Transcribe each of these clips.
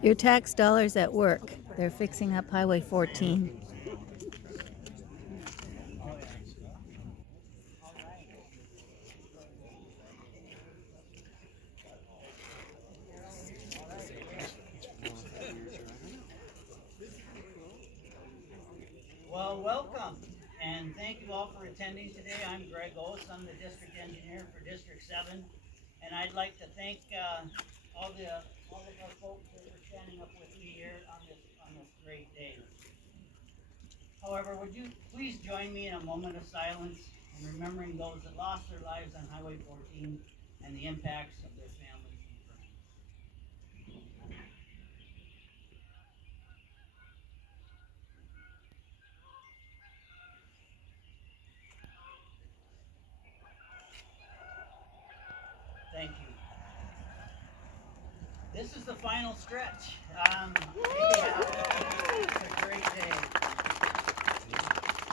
Your tax dollars at work. They're fixing up Highway 14. Well, welcome, and thank you all for attending today. I'm Greg Oates. I'm the district engineer for District 7, and I'd like to thank all the all of our folks that are standing up with me here on this great day. However, would you please join me in a moment of silence in remembering those that lost their lives on Highway 14 and the impacts of their families and friends. Thank you. This is the final stretch. Yeah, it's a great day.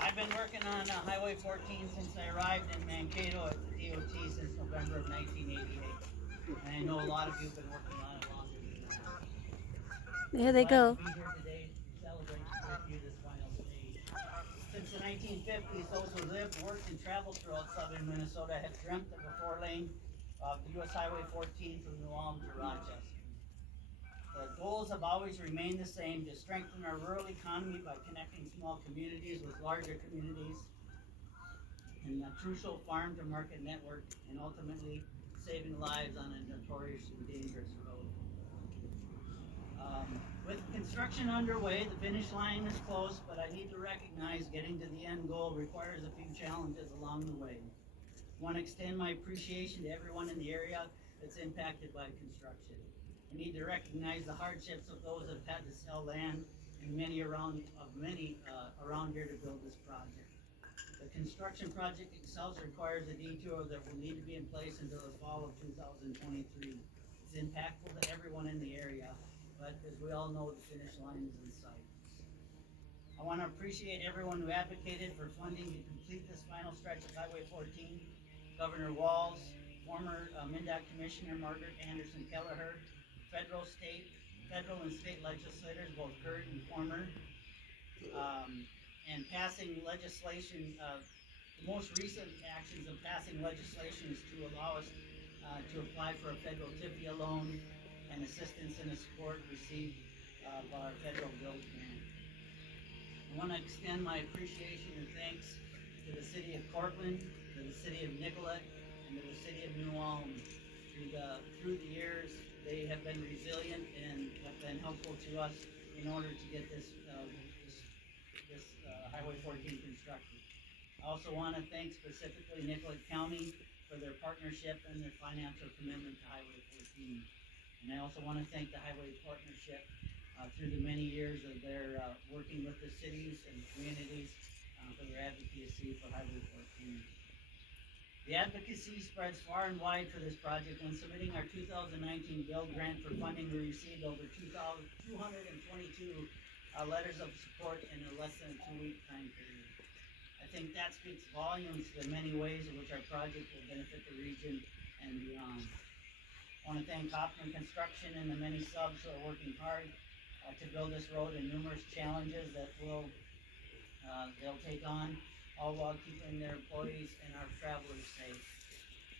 I've been working on Highway 14 since I arrived in Mankato at the DOT since November of 1988. And I know a lot of you have been working on it longer than that. There they Glad go. to be here today to celebrate with you this final stage. Since the 1950s, those who lived, worked, and traveled throughout southern Minnesota have dreamt of a 4-lane of US Highway 14 from New Ulm to Rochester. The goals have always remained the same: to strengthen our rural economy by connecting small communities with larger communities, and a crucial farm to market network, and ultimately saving lives on a notoriously dangerous road. With construction underway, the finish line is close, but I need to recognize getting to the end goal requires a few challenges along the way. I want to extend my appreciation to everyone in the area that's impacted by construction. I need to recognize the hardships of those that have had to sell land and many around here to build this project. The construction project itself requires a detour that will need to be in place until the fall of 2023. It's impactful to everyone in the area, but as we all know, the finish line is in sight. I want to appreciate everyone who advocated for funding to complete this final stretch of Highway 14. Governor Walz, former MnDOT Commissioner Margaret Anderson Kelleher, federal and state legislators, both current and former, and passing legislation. The most recent actions of passing legislation is to allow us to apply for a federal TIFIA loan and assistance and support received by our federal build grant. I want to extend my appreciation and thanks to the city of Cortland, to the city of Nicollet, and to the city of New Ulm. Through the years, they have been resilient and have been helpful to us in order to get this Highway 14 constructed. I also want to thank specifically Nicollet County for their partnership and their financial commitment to Highway 14. And I also want to thank the Highway Partnership through the many years of their working with the cities and communities for their advocacy for Highway 14. The advocacy spreads far and wide for this project. When submitting our 2019 build grant for funding, we received over 222 letters of support in a less than a 2-week time period. I think that speaks volumes to the many ways in which our project will benefit the region and beyond. I want to thank Hoffman Construction and the many subs who are working hard to build this road, and numerous challenges that they'll take on, all while keeping their employees and our travelers safe.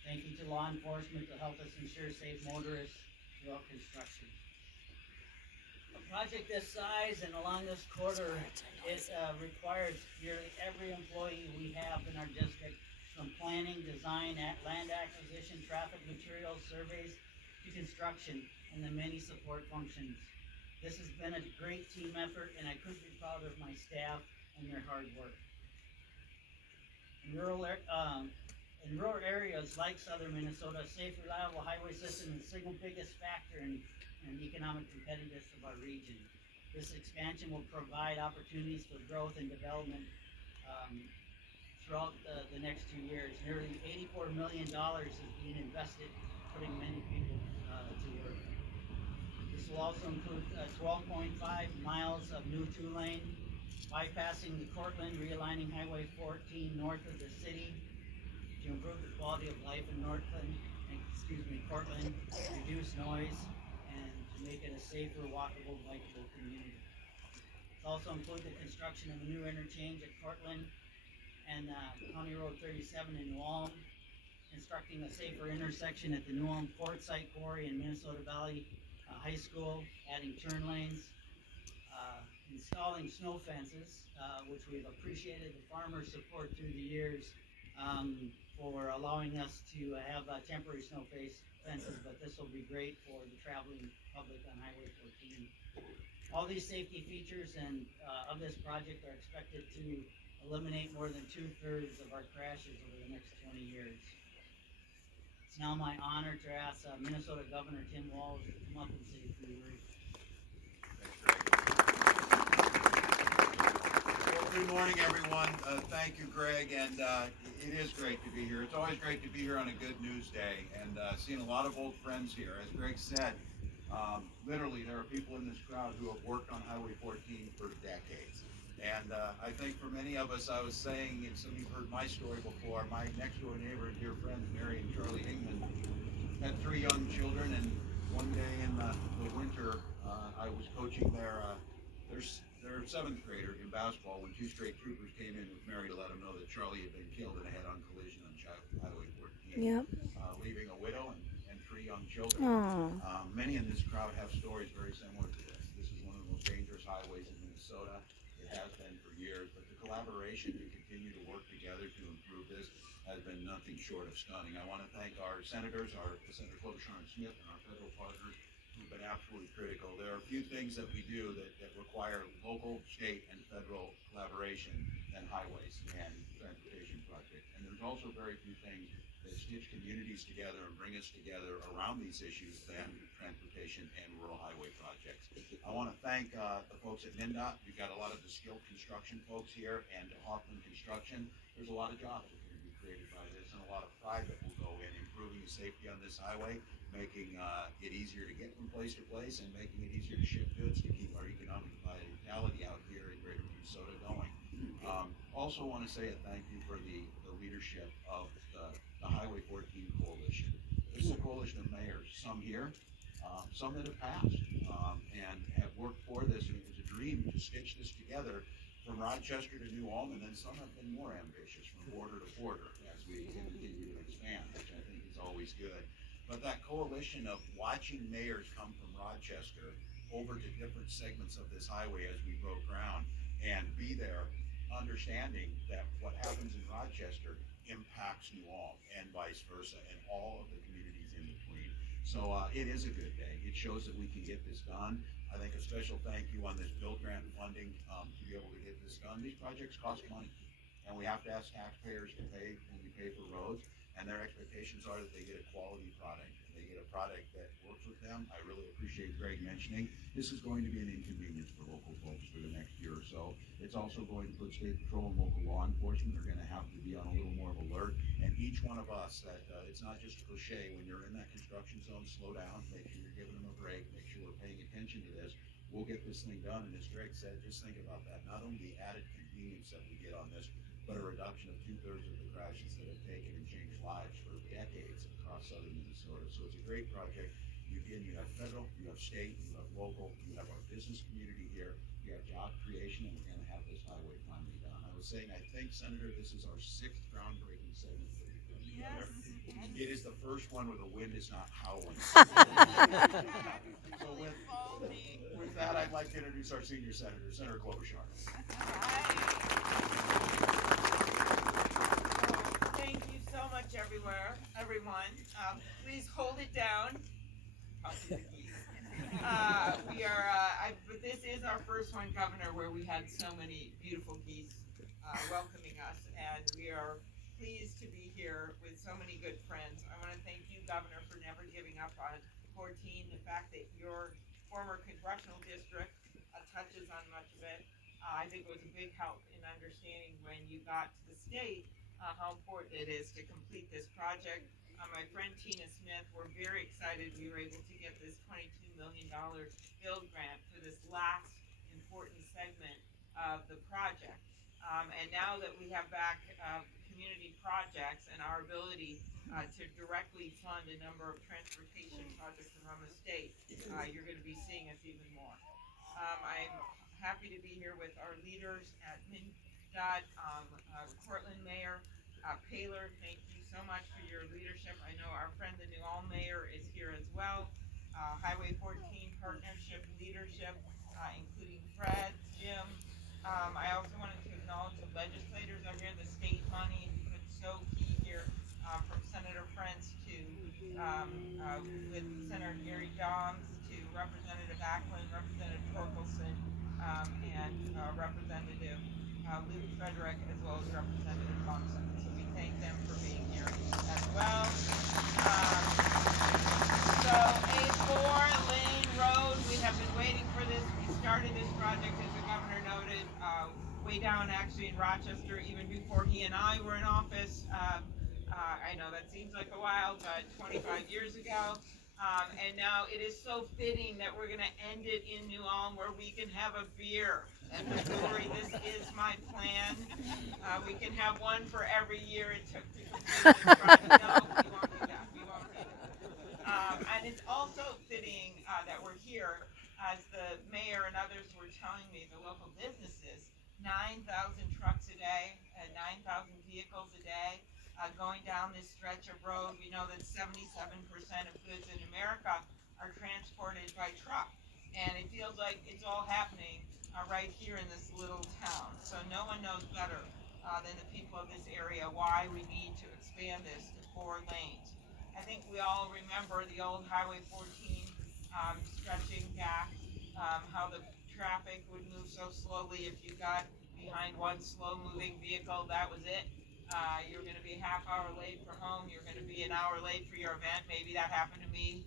Thank you to law enforcement to help us ensure safe motorists throughout construction. A project this size and along this corridor, it requires nearly every employee we have in our district, from planning, design, land acquisition, traffic materials, surveys, to construction, and the many support functions. This has been a great team effort, and I couldn't be prouder of my staff and their hard work. In rural areas like southern Minnesota, a safe, reliable highway system is the single biggest factor in economic competitiveness of our region. This expansion will provide opportunities for growth and development throughout the next 2 years. Nearly $84 million is being invested, putting many people to work. This will also include 12.5 miles of new 2-lane, bypassing the Cortland, realigning Highway 14 north of the city to improve the quality of life in Cortland, reduce noise, and to make it a safer, walkable, bikeable community. It's also include the construction of a new interchange at Cortland and County Road 37 in New Ulm, constructing a safer intersection at the New Ulm Quartzsite Quarry and Minnesota Valley High School, adding turn lanes, installing snow fences, which we've appreciated the farmers' support through the years for allowing us to have temporary snow fences, but this will be great for the traveling public on Highway 14. All these safety features and of this project are expected to eliminate more than 2/3 of our crashes over the next 20 years. It's now my honor to ask Minnesota Governor Tim Walz to come up and say a few words. Well, good morning, everyone. Thank you, Greg, and it is great to be here. It's always great to be here on a good news day, and seeing a lot of old friends here. As Greg said, literally there are people in this crowd who have worked on Highway 14 for decades. And I think for many of us, I was saying, and some of you heard my story before, my next door neighbor and dear friends, Mary and Charlie Hingman, had 3 young children, and one day in the winter, I was coaching their 7th grader in basketball when 2 straight troopers came in with Mary to let them know that Charlie had been killed in a head-on collision on Highway 14, leaving a widow and 3 young children. Many in this crowd have stories very similar to this. This is one of the most dangerous highways in Minnesota. It has been for years, but the collaboration to continue to work together to improve this has been nothing short of stunning. I want to thank our senators, Senator Klobuchar and Smith, and our federal partners who've been absolutely critical. There are a few things that we do that require local, state, and federal collaboration than highways and transportation projects. And there's also very few things that stitch communities together and bring us together around these issues than transportation and rural highway projects. I want to thank the folks at MnDOT. We've got a lot of the skilled construction folks here, and Hoffman Construction. There's a lot of jobs that are going to be created by this, and a lot of pride that will go in improving the safety on this highway, making it easier to get from place to place, and making it easier to ship goods to keep our economic vitality out here in greater Minnesota going. Also want to say a thank you for the leadership of the Highway 14 Coalition. This is a coalition of mayors, some here, some that have passed, and have worked for this, and it was a dream to stitch this together from Rochester to New Ulm, and then some have been more ambitious from border to border as we continue to expand, which I think is always good. But that coalition of watching mayors come from Rochester over to different segments of this highway as we broke ground and be there, understanding that what happens in Rochester impacts New Ulm and vice versa, and all of the communities in between. So it is a good day. It shows that we can get this done. I think a special thank you on this bill grant funding to be able to get this done. These projects cost money, and we have to ask taxpayers to pay when we pay for roads, and their expectations are that they get a quality product. They get a product that works with them. I really appreciate Greg mentioning this is going to be an inconvenience for local folks for the next year or so. It's also going to put state patrol and local law enforcement. They're going to have to be on a little more of alert, and each one of us, that it's not just a cliche. When you're in that construction zone, slow down, make sure you're giving them a break, make sure we're paying attention to this. We'll get this thing done, and as Greg said, just think about that. Not only the added convenience that we get on this, but a reduction of 2/3 of the crashes that have taken and changed lives for decades across southern Minnesota. So it's a great project. You have federal, you have state, you have local, you have our business community here, you have job creation, and we're going to have this highway finally done. I was saying, I think, Senator, this is our 6th groundbreaking segment that we've done together. It is the first one where the wind is not howling. So with that, I'd like to introduce our senior senator, Senator Klobuchar. Thank you so much, everyone. Please hold it down. But this is our first one, Governor, where we had so many beautiful geese welcoming us, and we are pleased to be here with so many good friends. I want to thank you, Governor, for never giving up on 14. The fact that your former congressional district touches on much of it, I think it was a big help in understanding when you got to the state how important it is to complete this project. My friend Tina Smith, we're very excited we were able to get this $22 million build grant for this last important segment of the project. And now that we have back community projects and our ability to directly fund a number of transportation projects around the state, you're going to be seeing us even more. I'm happy to be here with our leaders at MnDOT, Cortland Mayor, Paylor, thank you so much for your leadership. I know our friend the New Ulm Mayor is here as well. Highway 14 Partnership leadership, including Fred, Jim. I also wanted to acknowledge the legislators out here. The state money has been so key here, from Senator Prince to with Senator Gary Johns to Representative Ackland, Representative Torkelson, and Representative Luke Frederick, as well as Representative Thompson. So we thank them for being here as well. So a 4-lane road, we have been waiting for this. We started this project, as the governor noted, way down actually in Rochester, even before he and I were in office. I know that seems like a while, but 25 years ago. And now it is so fitting that we're going to end it in New Ulm where we can have a beer at the brewery. This is my plan. We can have one for every year it took to complete this project. No, we won't do that. We won't do that. And it's also fitting that we're here, as the mayor and others were telling me, the local businesses, 9,000 trucks a day, 9,000 vehicles a day. Going down this stretch of road, we know that 77% of goods in America are transported by truck, and it feels like it's all happening right here in this little town. So no one knows better than the people of this area why we need to expand this to 4 lanes. I think we all remember the old Highway 14 stretching back, how the traffic would move so slowly. If you got behind one slow-moving vehicle, that was it. You're going to be a half hour late for home. You're going to be an hour late for your event. Maybe that happened to me.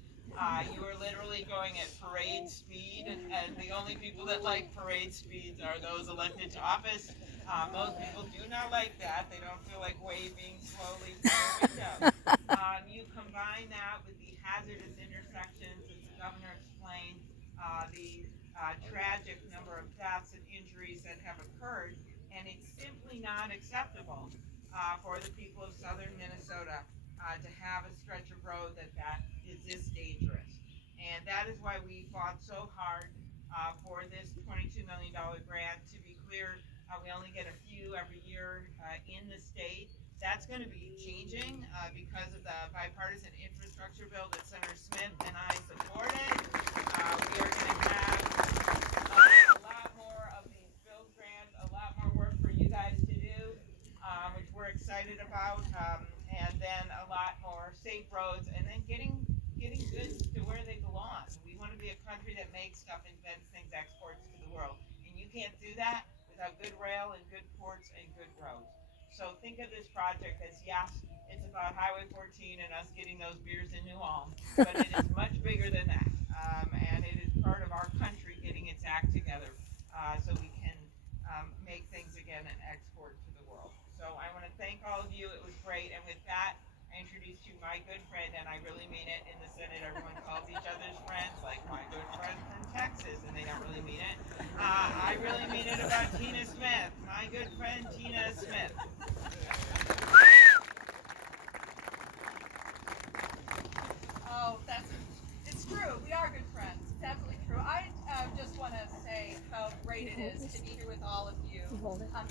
You are literally going at parade speed, and the only people that like parade speeds are those elected to office. Most people do not like that. They don't feel like waving slowly from the window. You combine that with the hazardous intersections, as the governor explained, the tragic number of deaths and injuries that have occurred, and it's simply not acceptable for the people of southern Minnesota to have a stretch of road that is this dangerous. And that is why we fought so hard for this $22 million grant. To be clear, we only get a few every year in the state. That's going to be changing because of the bipartisan infrastructure bill that Senator Smith and I supported. We are going to have a lot more of these build grants, a lot more work for you guys to do, which we're excited about, and then a lot more safe roads, and then getting goods to where they belong. We want to be a country that makes stuff, invents things, exports to the world, and you can't do that without good rail and good ports and good roads. So think of this project as, yes, it's about Highway 14 and us getting those beers in New Ulm, but it is much bigger than that, and it is part of our country getting its act together so we can make things again and export to the world. So I want to thank all of you. It was great. And with that, I introduce you my good friend, and I really mean it. In the Senate, everyone calls each other's friends, like my good friend from Texas, and they don't really mean it. I really mean it about Tina Smith, my good friend Tina Smith. Oh, it's true. We are good friends. It's absolutely true. I just want to say how great it is to be here with all of you.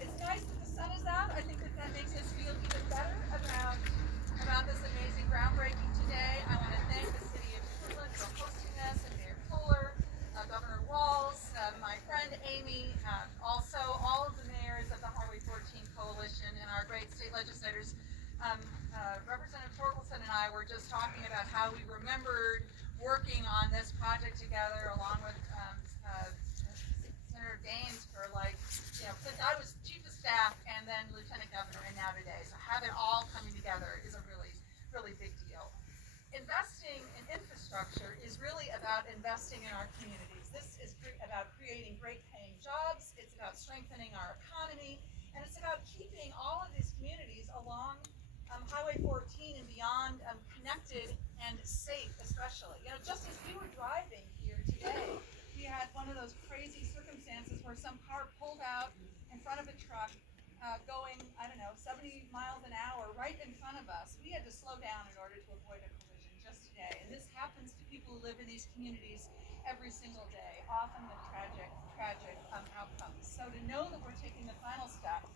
It's nice that the sun is out. I think that makes us feel even better about this amazing groundbreaking today. I want to thank the city of Portland for hosting this, and Mayor Fuller, Governor Walz, my friend Amy, also all of the mayors of the Highway 14 Coalition, and our great state legislators. Representative Torkelson and I were just talking about how we remembered working on this project together along with Senator Gaines for since I was chief of staff and then lieutenant governor and now today. So have it all coming together is a really, really big deal. Investing in infrastructure is really about investing in our communities. This is about creating great paying jobs. It's about strengthening our economy, and it's about keeping all of these communities along Highway 14 and beyond connected and safe, especially. Just as we were driving here today, we had one of those crazy circumstances where some car pulled out in front of a truck going, I don't know, 70 miles an hour right in front of us. We had to slow down in order to avoid a collision just today. And this happens to people who live in these communities every single day, often with tragic outcomes. So to know that we're taking the final step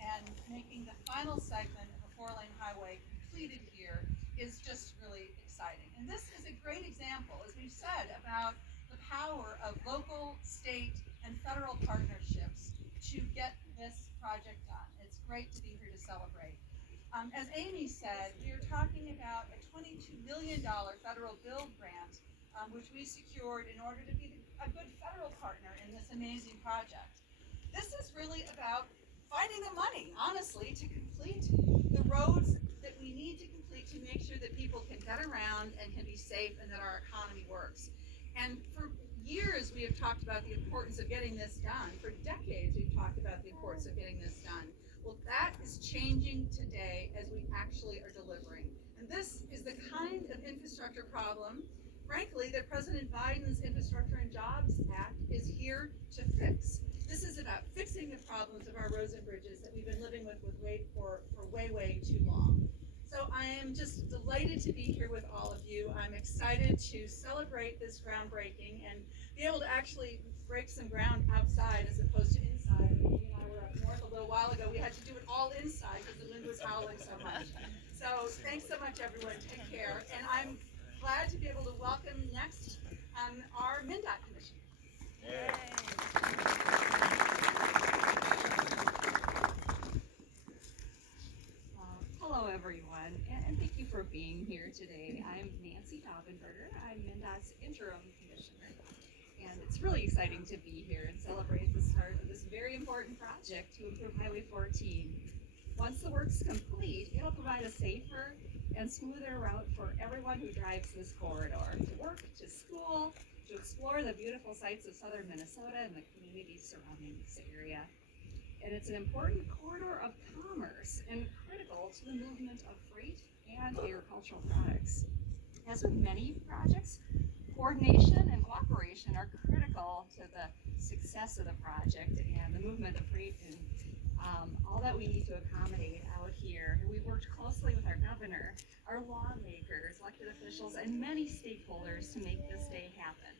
and making the final segment of a 4-lane highway completed here is just really exciting. And this is a great example, as we've said, about the power of local, state, and federal partnerships to get this project done. It's great to be here to celebrate. As Amy said, we are talking about a $22 million federal build grant, which we secured in order to be a good federal partner in this amazing project. This is really about finding the money, honestly, to complete the roads that we need to complete to make sure that people can get around and can be safe and that our economy works. And for years, we have talked about the importance of getting this done. For decades, we've talked about the importance of getting this done. Well, that is changing today as we actually are delivering. And this is the kind of infrastructure problem, frankly, that President Biden's Infrastructure and Jobs Act is here to fix. This is about fixing the problems of our roads and bridges that we've been living with for way too long. So I am just delighted to be here with all of you. I'm excited to celebrate this groundbreaking and be able to actually break some ground outside as opposed to inside. Amy and I were up north a little while ago. We had to do it all inside because the wind was howling so much. So thanks so much, everyone. Take care. And I'm glad to be able to welcome next our MnDOT Commission. Hello, everyone, and thank you for being here today. I'm Nancy Daubenberger. I'm MnDOT's interim commissioner, and it's really exciting to be here and celebrate the start of this very important project to improve Highway 14. Once the work's complete, it'll provide a safer and smoother route for everyone who drives this corridor to work, to school, to explore the beautiful sights of southern Minnesota and the communities surrounding this area. And it's an important corridor of commerce and critical to the movement of freight and agricultural products. As with many projects, coordination and cooperation are critical to the success of the project and the movement of freight and all that we need to accommodate out here. And we've worked closely with our governor, our lawmakers, elected officials, and many stakeholders to make this day happen.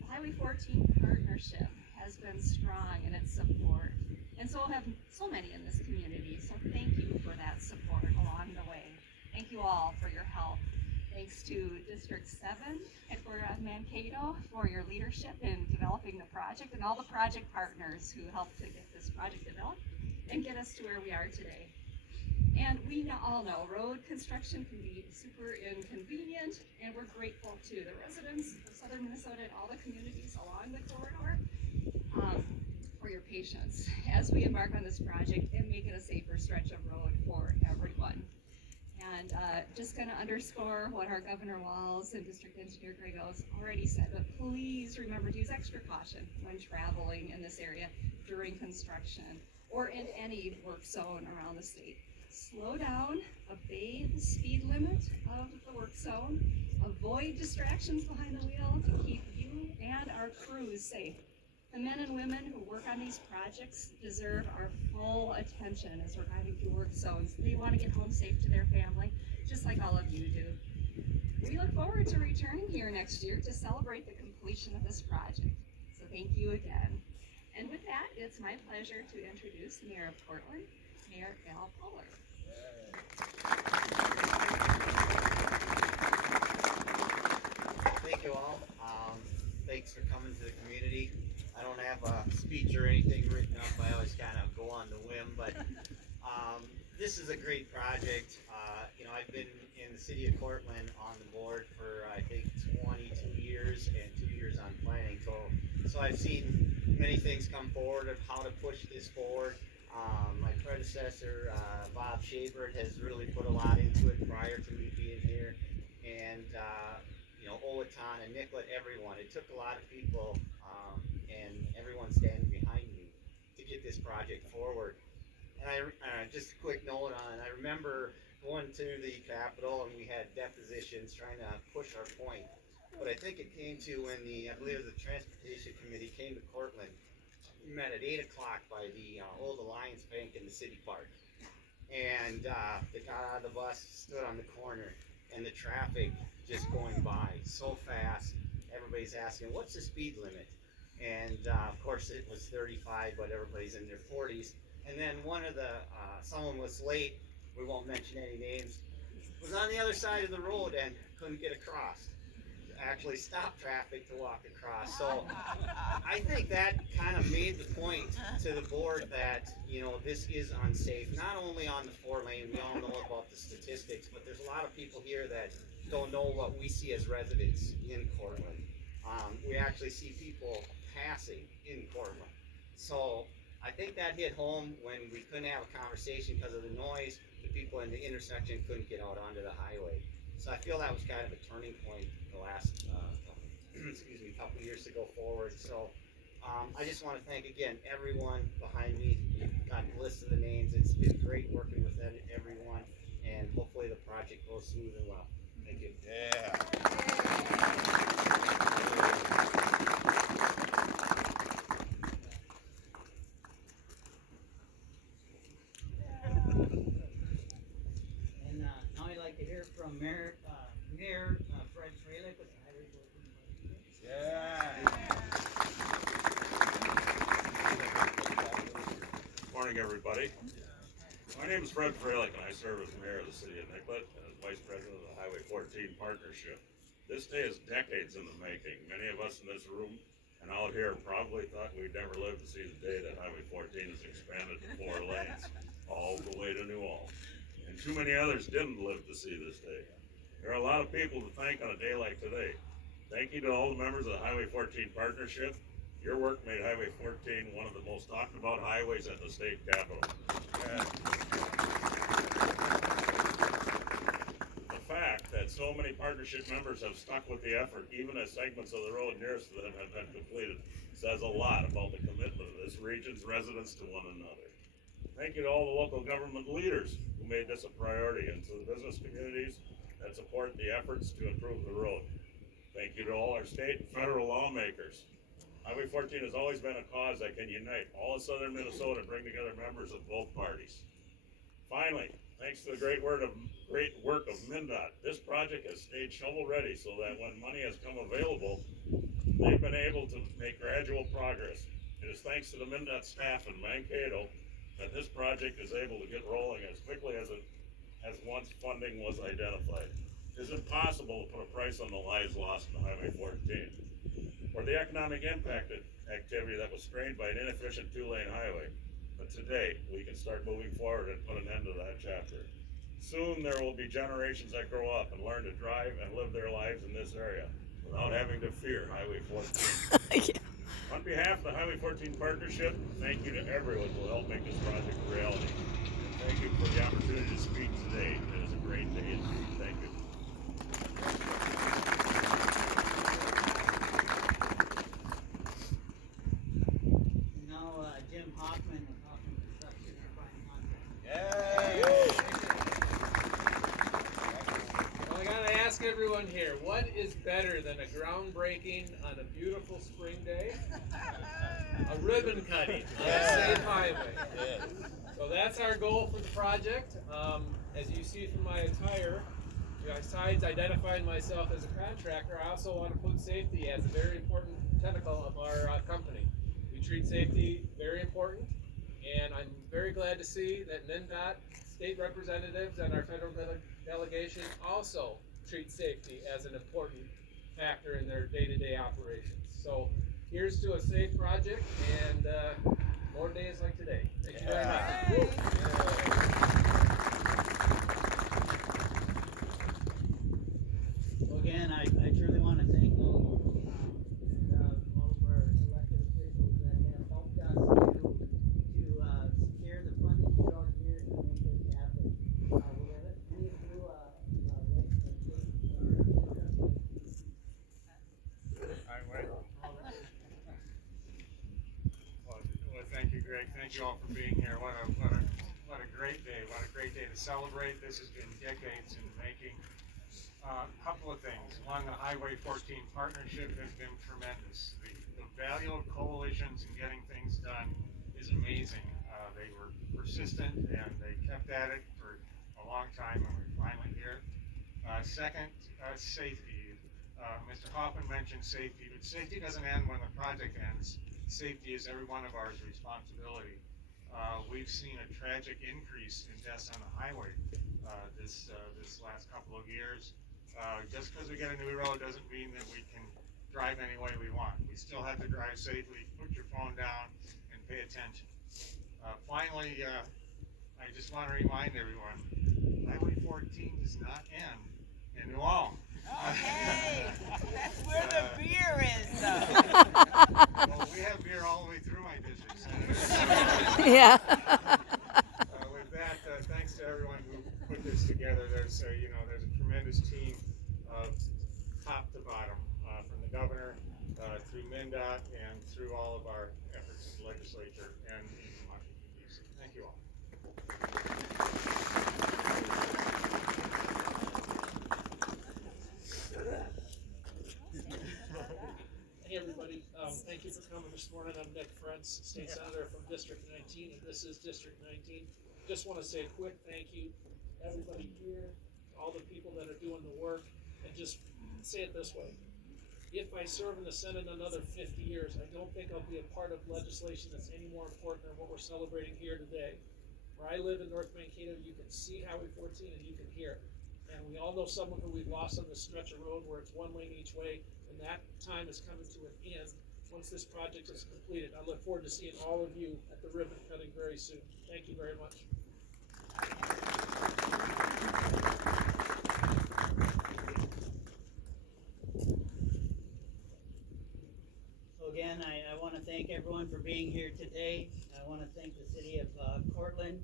The Highway 14 partnership has been strong in its support, and so have so many in this community. So thank you for that support along the way. Thank you all for your help. Thanks to District 7 and for Mankato for your leadership in developing the project, and all the project partners who helped to get this project developed and get us to where we are today. And we all know road construction can be super inconvenient, and we're grateful to the residents of southern Minnesota and all the communities along the corridor for your patience as we embark on this project and make it a safer stretch of road for everyone. And just going to underscore what our Governor Walz and District Engineer Gregos already said, but please remember to use extra caution when traveling in this area during construction or in any work zone around the state. Slow down, obey the speed limit of the work zone, avoid distractions behind the wheel to keep you and our crews safe. The men and women who work on these projects deserve our full attention as we're driving through work zones. They want to get home safe to their family, just like all of you do. We look forward to returning here next year to celebrate the completion of this project. So thank you again. And with that, it's my pleasure to introduce Mayor of Portland, Mayor Al Puller. Thank you all. Thanks for coming to the community. I don't have a speech or anything written up. I always kind of go on the whim, but this is a great project. I've been in the city of Cortland on the board for I think 22 years and 2 years on planning. So I've seen many things come forward of how to push this forward. My predecessor, Bob Shabert, has really put a lot into it prior to me being here. And Olaton and Nicollet, everyone. It took a lot of people and everyone standing behind me to get this project forward. And just a quick note on, I remember going to the Capitol and we had depositions trying to push our point. But I think it came to when I believe it was the Transportation Committee came to Cortland. met at 8 o'clock by the old Alliance Bank in the city park. And they got out of the bus, stood on the corner, and the traffic just going by so fast. Everybody's asking, what's the speed limit? And of course it was 35, but everybody's in their 40s. And then someone was late, we won't mention any names, was on the other side of the road and couldn't get across. Actually stopped traffic to walk across. So I think that kind of made the point to the board that, this is unsafe, not only on the 4-lane, we all know about the statistics, but there's a lot of people here that don't know what we see as residents in Cortland. We actually see people passing in Cortland. So I think that hit home when we couldn't have a conversation because of the noise. The people in the intersection couldn't get out onto the highway. So I feel that was kind of a turning point the last couple years to go forward. So I just want to thank again everyone behind me. You've got the list of the names. It's been great working with everyone, and hopefully the project goes smooth and well. Thank you. And now I'd like to hear from Mayor Fred Freilich with the Highway 14. Morning, everybody. My name is Fred Freilich, and I serve as mayor of the city of Nicollet and as vice president of the Highway 14 partnership. This day is decades in the making. Many of us in this room and out here probably thought we'd never live to see the day that Highway 14 is expanded to 4 lanes, all the way to New Ulm. And too many others didn't live to see this day. There are a lot of people to thank on a day like today. Thank you to all the members of the Highway 14 partnership. Your work made Highway 14 one of the most talked about highways at the state capitol. The fact that so many partnership members have stuck with the effort, even as segments of the road nearest to them have been completed, says a lot about the commitment of this region's residents to one another. Thank you to all the local government leaders who made this a priority, and to the business communities that support the efforts to improve the road. Thank you to all our state and federal lawmakers. Highway 14 has always been a cause that can unite all of southern Minnesota and bring together members of both parties. Finally, thanks to the great work of MnDOT, this project has stayed shovel ready so that when money has come available, they've been able to make gradual progress. It is thanks to the MnDOT staff in Mankato that this project is able to get rolling as quickly as once funding was identified. It is impossible to put a price on the lives lost in Highway 14, or the economic impact activity that was strained by an inefficient 2-lane highway. But today, we can start moving forward and put an end to that chapter. Soon there will be generations that grow up and learn to drive and live their lives in this area without having to fear Highway 14. On behalf of the Highway 14 partnership, thank you to everyone who will help make this project a reality. And thank you for the opportunity to speak today. It is a great day indeed. Thank you. Now Jim Hoffman with Hoffman Construction, our prime contractor. Well, I gotta ask everyone here, what is better than a groundbreaking on a beautiful spring day? A ribbon cutting on a safe highway. So that's our goal for the project. As you see from my attire, besides identifying myself as a contractor, I also want to put safety as a very important tentacle of our company. We treat safety very important, and I'm very glad to see that MnDOT state representatives and our federal delegation also treat safety as an important factor in their day-to-day operations. So here's to a safe project and more days like today. Thank you very much. Well, again, I truly want to thank all of our elected officials that have helped us to secure the funding throughout the year to make this happen. Will any of you Well, thank you, Greg. Thank you all for being here. What a great day. What a great day to celebrate. This has been decades in the making. A couple of things. One, the Highway 14 partnership has been tremendous. The value of coalitions in getting things done is amazing. They were persistent and they kept at it for a long time, and we're finally here. Second, safety. Mr. Hoffman mentioned safety, but safety doesn't end when the project ends. Safety is every one of ours responsibility. We've seen a tragic increase in deaths on the highway this last couple of years. Just because we get a new road doesn't mean that we can drive any way we want. We still have to drive safely, put your phone down, and pay attention. Finally, I just want to remind everyone, Highway 14 does not end in New Ulm. Okay, that's where the beer is, though. Well, we have beer all the way through my district, Senator. Yeah. With that, thanks to everyone who put this together. There's a tremendous team, top to bottom, from the governor through MnDOT and through all of our efforts in the legislature and in Washington, D.C. Thank you all. Hey everybody, thank you for coming this morning. I'm Nick Frentz, State Senator from District 19, and this is District 19. Just want to say a quick thank you to everybody here, all the people that are doing the work, and just say it this way. If I serve in the Senate another 50 years, I don't think I'll be a part of legislation that's any more important than what we're celebrating here today. Where I live in North Mankato, you can see Highway 14 and you can hear it. And we all know someone who we've lost on this stretch of road where it's one lane each way, and that time is coming to an end once this project is completed. I look forward to seeing all of you at the ribbon cutting very soon. Thank you very much. So again, I want to thank everyone for being here today. I want to thank the city of Cortland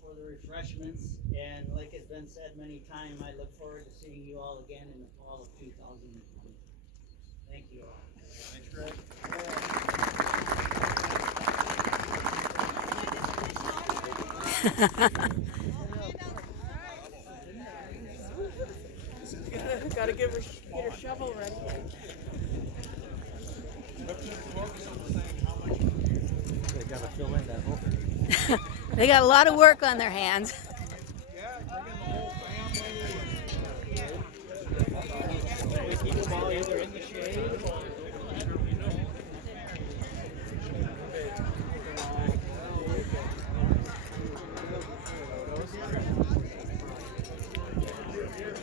for the refreshments, and like has been said many times, I look forward to seeing you all again in the fall of 2020. Thank you all. Thanks, Greg. Gotta get her shovel ready. They gotta fill in that hole. They got a lot of work on their hands. Yeah, bring in the whole family. Keep them all either in the shade or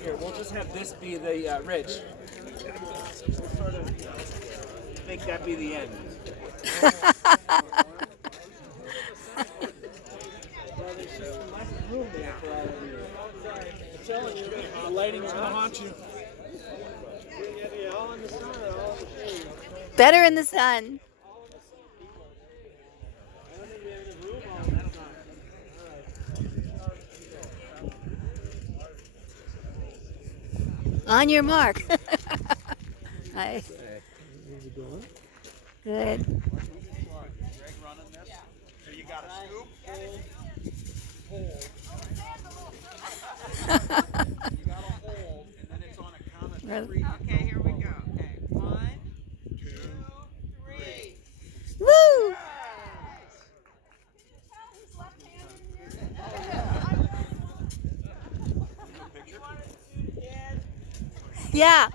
here, we'll just have this be the ridge. We'll sort of make that be the end. I'm telling you, the lighting's gonna haunt you. All in the sun or all in the shade? Better in the sun. On your mark. Hi. Good. Greg running this. So you got a scoop, hold. You got a hold, and then it's on a count of Really? three. Okay, here we go. Okay, 1, 2, 3. Woo! Yeah.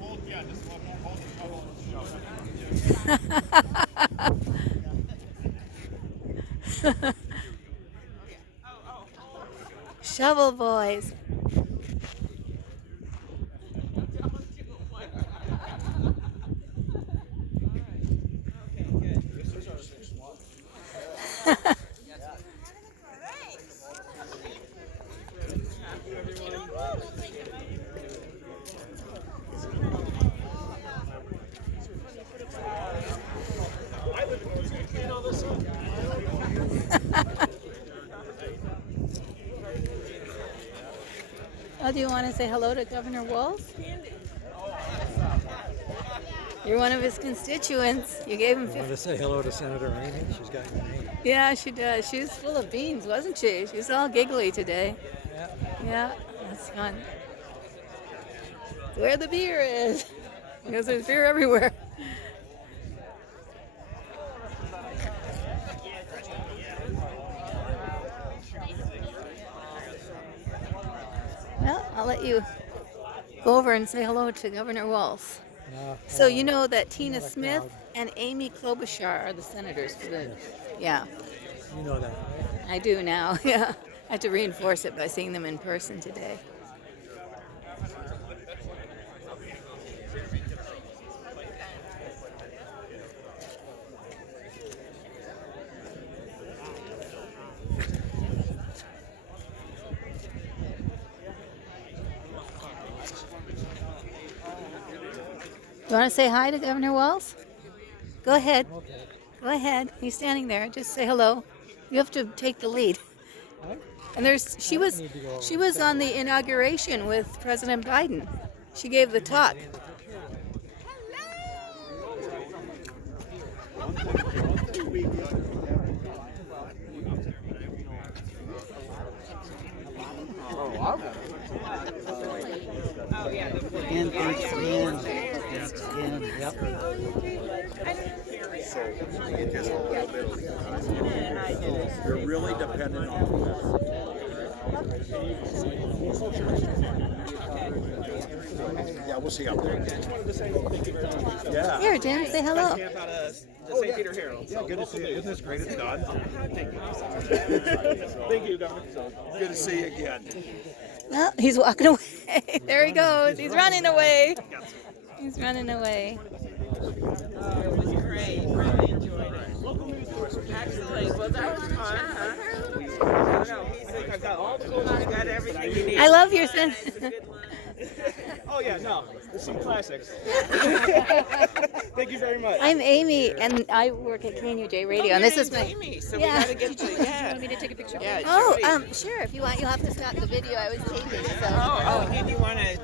Hold, yeah, just hold the shovel and Shovel boys. This is our sixth one. Oh, do you want to say hello to Governor Wolf? You're one of his constituents. You gave him I wanted to say hello to Senator Amy. She's got your name. Yeah, she does. She was full of beans, wasn't she? She's all giggly today. Yeah. Yeah, that's fun. Where the beer is. Because there's beer everywhere. Well, I'll let you go over and say hello to Governor Walz. So you know that Tina Smith and Amy Klobuchar are the senators for the... Yeah. You know that, right? I do now, yeah. I had to reinforce it by seeing them in person today. You want to say hi to Governor Walz? Go ahead. Go ahead. He's standing there. Just say hello. You have to take the lead. And she was on the inauguration with President Biden. She gave the talk. You're really dependent on Yeah, we'll see how Yeah. Here, Jim, say hello. St. Peter Herald. Yeah, good to see you. Isn't this great? It's done. Thank you. Thank you, Governor. Good to see you again. Well, he's walking away. There he goes. He's running away. He's running away. Great, really enjoyed it. Excellent. Well, that was fun, huh? I don't know. I've got all the cool I got everything you need. I love your sense. Oh yeah, no, there's some classics. Thank you very much. I'm Amy, and I work at KNUJ Radio, and this is my. Amy, so Yeah. we gotta get to Do you want me to take a picture? Yeah, Oh, sure. sure. If you want, you'll have to stop the video I was taking. So. Oh, did you want to